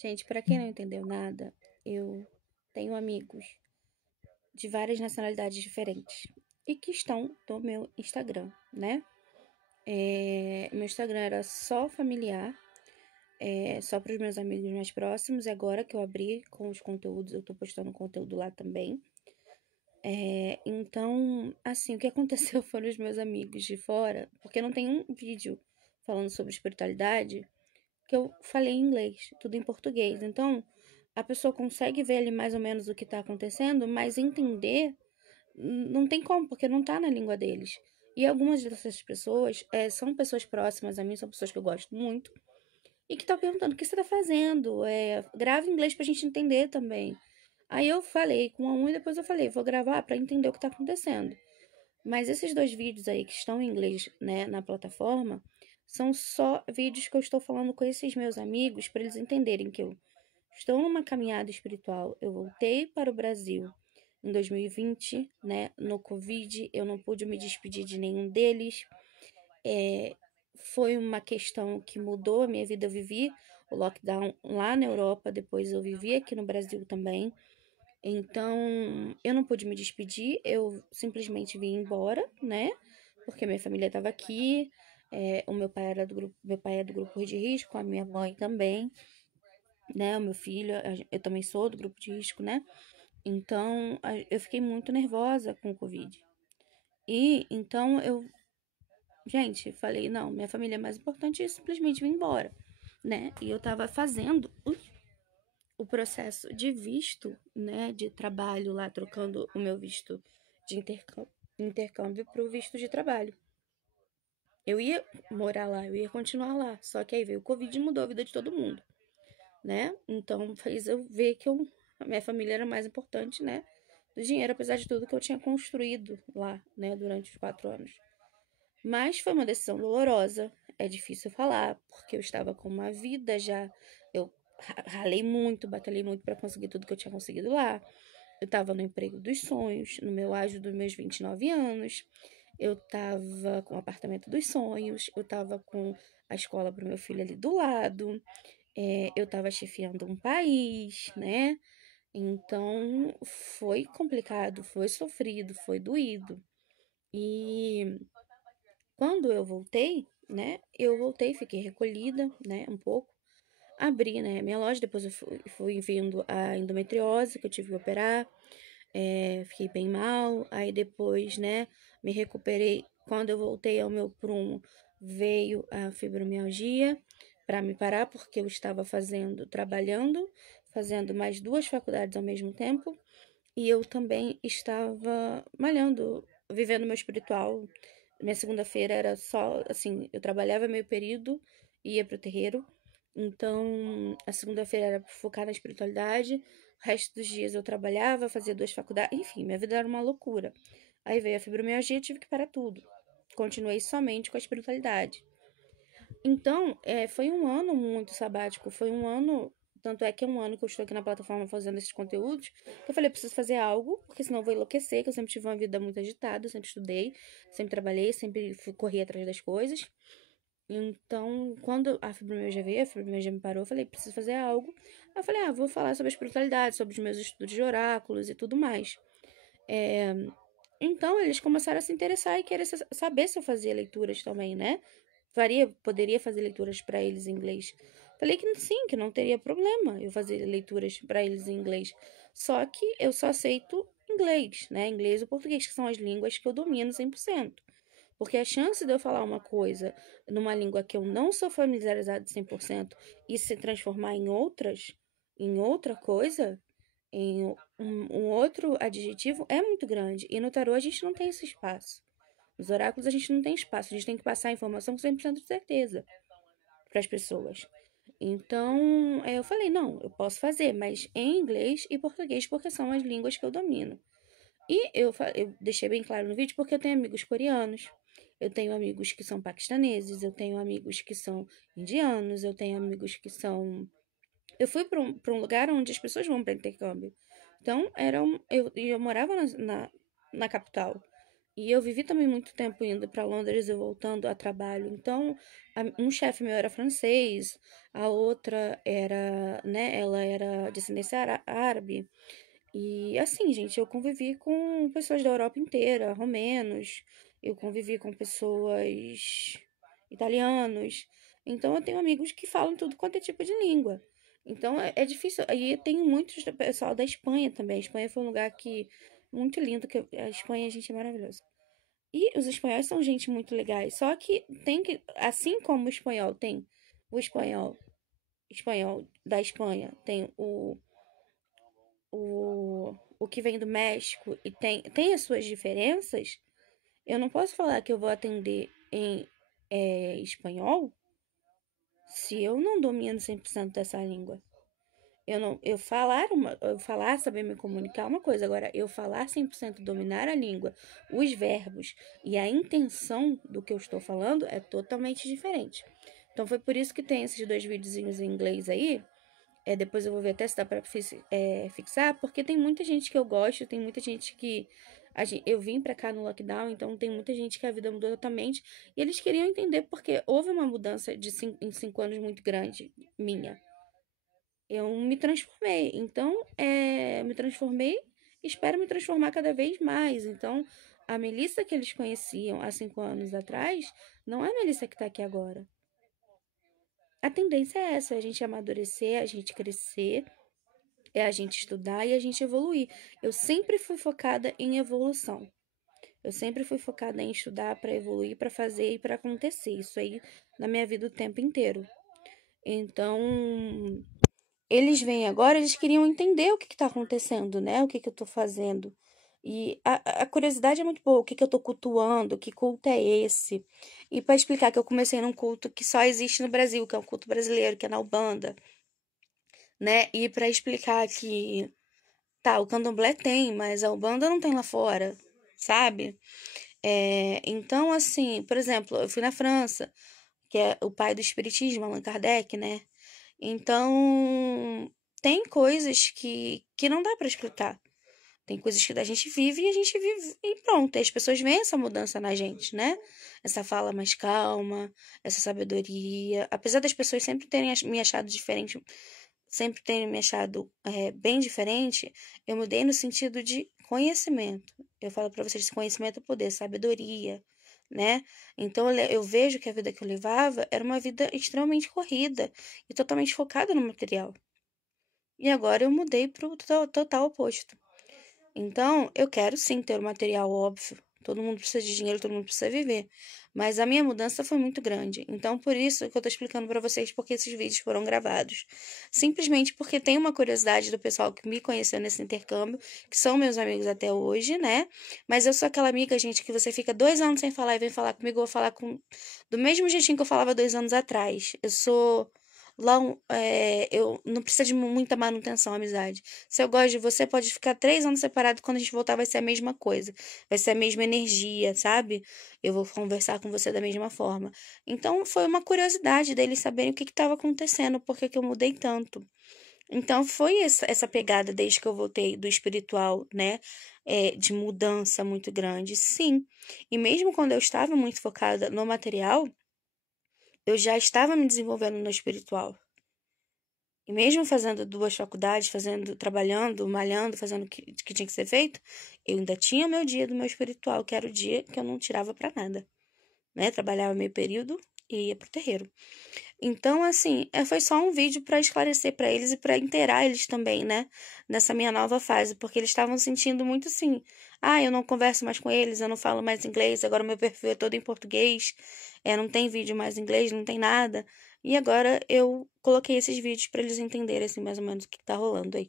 Gente, pra quem não entendeu nada, eu tenho amigos de várias nacionalidades diferentes e que estão no meu Instagram, né? Meu Instagram era só familiar, só para os meus amigos mais próximos. E agora que eu abri com os conteúdos, eu tô postando conteúdo lá também. Então, assim, o que aconteceu foram os meus amigos de fora, porque não tem um vídeo falando sobre espiritualidade que eu falei em inglês, tudo em português. Então, a pessoa consegue ver ali mais ou menos o que está acontecendo, mas entender não tem como, porque não tá na língua deles. E algumas dessas pessoas são pessoas próximas a mim, são pessoas que eu gosto muito, e que estão perguntando o que você tá fazendo. Grava em inglês pra gente entender também. Aí eu falei com um e depois eu falei, vou gravar para entender o que tá acontecendo. Mas esses dois vídeos aí que estão em inglês, né, na plataforma, são só vídeos que eu estou falando com esses meus amigos para eles entenderem que eu estou numa caminhada espiritual. Eu voltei para o Brasil em 2020, né, no Covid, eu não pude me despedir de nenhum deles. É, Foi uma questão que mudou a minha vida. Eu vivi o lockdown lá na Europa, depois eu vivi aqui no Brasil também. Então, eu não pude me despedir, eu simplesmente vim embora, né? Porque minha família estava aqui, o meu pai era do grupo, meu pai é do grupo de risco, a minha mãe também, né? O meu filho, eu também sou do grupo de risco, né? Então, eu fiquei muito nervosa com o Covid. E então gente, falei, não, minha família é mais importante e simplesmente vim embora, né? E eu tava fazendo o processo de visto, né, de trabalho lá, trocando o meu visto de intercâmbio para o visto de trabalho. Eu ia morar lá, eu ia continuar lá, só que aí veio o Covid e mudou a vida de todo mundo, né? Então fez eu ver que a minha família era mais importante, né, do dinheiro, apesar de tudo que eu tinha construído lá, né, durante os 4 anos. Mas foi uma decisão dolorosa, é difícil falar, porque eu estava com uma vida já, eu ralei muito, batalhei muito para conseguir tudo que eu tinha conseguido lá. Eu estava no emprego dos sonhos, no meu auge dos meus 29 anos. Eu estava com o apartamento dos sonhos, eu estava com a escola para o meu filho ali do lado, eu estava chefiando um país, né? Então foi complicado, foi sofrido, foi doído. E quando eu voltei, né? Eu voltei, fiquei recolhida, né? Um pouco. Abri, né? Minha loja, depois eu fui vendo a endometriose que eu tive que operar. Fiquei bem mal. Aí depois, né? Me recuperei. Quando eu voltei ao meu prumo, veio a fibromialgia para me parar, porque eu estava trabalhando, fazendo mais duas faculdades ao mesmo tempo. E eu também estava malhando, vivendo meu espiritual. Minha segunda-feira era só, assim, eu trabalhava meio período, ia pro terreiro. Então, a segunda-feira era focar na espiritualidade. O resto dos dias eu trabalhava, fazia duas faculdades. Enfim, minha vida era uma loucura. Aí veio a fibromialgia e tive que parar tudo. Continuei somente com a espiritualidade. Então, foi um ano muito sabático. Foi um ano. Tanto é que é um ano que eu estou aqui na plataforma fazendo esses conteúdos. Que eu falei, eu preciso fazer algo, porque senão eu vou enlouquecer. Que eu sempre tive uma vida muito agitada, eu sempre estudei, sempre trabalhei, sempre corri atrás das coisas. Então, quando a fibromialgia veio, a fibromialgia me parou, eu falei, preciso fazer algo. Aí eu falei, vou falar sobre a espiritualidade, sobre os meus estudos de oráculos e tudo mais. É, então, eles começaram a se interessar e querer saber se eu fazia leituras também, né? Poderia fazer leituras para eles em inglês. Falei que sim, que não teria problema eu fazer leituras para eles em inglês. Só que eu só aceito inglês, né? Inglês e português, que são as línguas que eu domino 100%. Porque a chance de eu falar uma coisa numa língua que eu não sou familiarizada 100% e se transformar em outra coisa, em um outro adjetivo, é muito grande. E no tarô a gente não tem esse espaço. Nos oráculos a gente não tem espaço, a gente tem que passar a informação com 100% de certeza para as pessoas. Então, eu falei, não, eu posso fazer, mas em inglês e português, porque são as línguas que eu domino. E eu deixei bem claro no vídeo porque eu tenho amigos coreanos, eu tenho amigos que são paquistaneses, eu tenho amigos que são indianos, eu tenho amigos que são. Eu fui para um lugar onde as pessoas vão para intercâmbio. Então, eu morava na capital. E eu vivi também muito tempo indo para Londres e voltando a trabalho. Então, um chefe meu era francês, a outra era, né, ela era de descendência árabe. E assim, gente, eu convivi com pessoas da Europa inteira, romenos, eu convivi com pessoas italianos. Então, eu tenho amigos que falam tudo quanto é tipo de língua. Então, é difícil. E tem muitos pessoal da Espanha também. A Espanha foi um lugar que muito lindo, que a Espanha, a gente, é maravilhoso. E os espanhóis são gente muito legais. Só que tem que, assim como o espanhol tem o espanhol da Espanha, tem o que vem do México e tem as suas diferenças, eu não posso falar que eu vou atender em espanhol se eu não domino 100% dessa língua. Eu falar, saber me comunicar é uma coisa, agora eu falar 100% dominar a língua, os verbos e a intenção do que eu estou falando é totalmente diferente. Então foi por isso que tem esses dois videozinhos em inglês aí. Depois eu vou ver até se dá pra fixar, porque tem muita gente que eu gosto, tem muita gente que. Eu vim pra cá no lockdown, então tem muita gente que a vida mudou totalmente. E eles queriam entender porque houve uma mudança em 5 anos muito grande minha. Eu me transformei. Então, me transformei e espero me transformar cada vez mais. Então, a Melissa que eles conheciam há 5 anos atrás não é a Melissa que tá aqui agora. A tendência é essa, é a gente amadurecer, a gente crescer, é a gente estudar e a gente evoluir. Eu sempre fui focada em evolução. Eu sempre fui focada em estudar para evoluir, para fazer e para acontecer. Isso aí na minha vida o tempo inteiro. Então, eles vêm agora, eles queriam entender o que está acontecendo, né? O que eu tô fazendo. E a curiosidade é muito boa. O que eu tô cultuando? Que culto é esse? E para explicar que eu comecei num culto que só existe no Brasil, que é um culto brasileiro, que é na Ubanda, né? E para explicar que, tá, o candomblé tem, mas a Ubanda não tem lá fora, sabe? Então, assim, por exemplo, eu fui na França, que é o pai do espiritismo, Allan Kardec, né? Então, tem coisas que não dá para explicar. Tem coisas que a gente vive e a gente vive e pronto. E as pessoas veem essa mudança na gente, né? Essa fala mais calma, essa sabedoria. Apesar das pessoas sempre terem me achado diferente, sempre terem me achado bem diferente, eu mudei no sentido de conhecimento. Eu falo para vocês, conhecimento é poder, sabedoria, né? Então eu vejo que a vida que eu levava era uma vida extremamente corrida e totalmente focada no material. E agora eu mudei para o total oposto. Então, eu quero sim ter o material, óbvio. Todo mundo precisa de dinheiro, todo mundo precisa viver. Mas a minha mudança foi muito grande. Então, por isso que eu tô explicando para vocês porque esses vídeos foram gravados. Simplesmente porque tem uma curiosidade do pessoal que me conheceu nesse intercâmbio, que são meus amigos até hoje, né? Mas eu sou aquela amiga, gente, que você fica 2 anos sem falar e vem falar comigo, eu vou falar do mesmo jeitinho que eu falava 2 anos atrás. Eu sou. Lá, eu não precisa de muita manutenção, amizade. Se eu gosto de você, pode ficar 3 anos separado. Quando a gente voltar, vai ser a mesma coisa. Vai ser a mesma energia, sabe? Eu vou conversar com você da mesma forma. Então, foi uma curiosidade deles saberem o que estava acontecendo, por que eu mudei tanto. Então, foi essa pegada desde que eu voltei do espiritual, né? De mudança muito grande, sim. E mesmo quando eu estava muito focada no material, eu já estava me desenvolvendo no espiritual. E mesmo fazendo 2 faculdades, trabalhando, malhando, fazendo o que tinha que ser feito, eu ainda tinha meu dia do meu espiritual, que era o dia que eu não tirava pra nada, né? Trabalhava meio período e ia pro terreiro. Então, assim, foi só um vídeo para esclarecer para eles e para inteirar eles também, né? Nessa minha nova fase, porque eles estavam sentindo muito assim: ah, eu não converso mais com eles, eu não falo mais inglês, agora meu perfil é todo em português, não tem vídeo mais em inglês, não tem nada. E agora eu coloquei esses vídeos para eles entenderem, assim, mais ou menos o que tá rolando aí.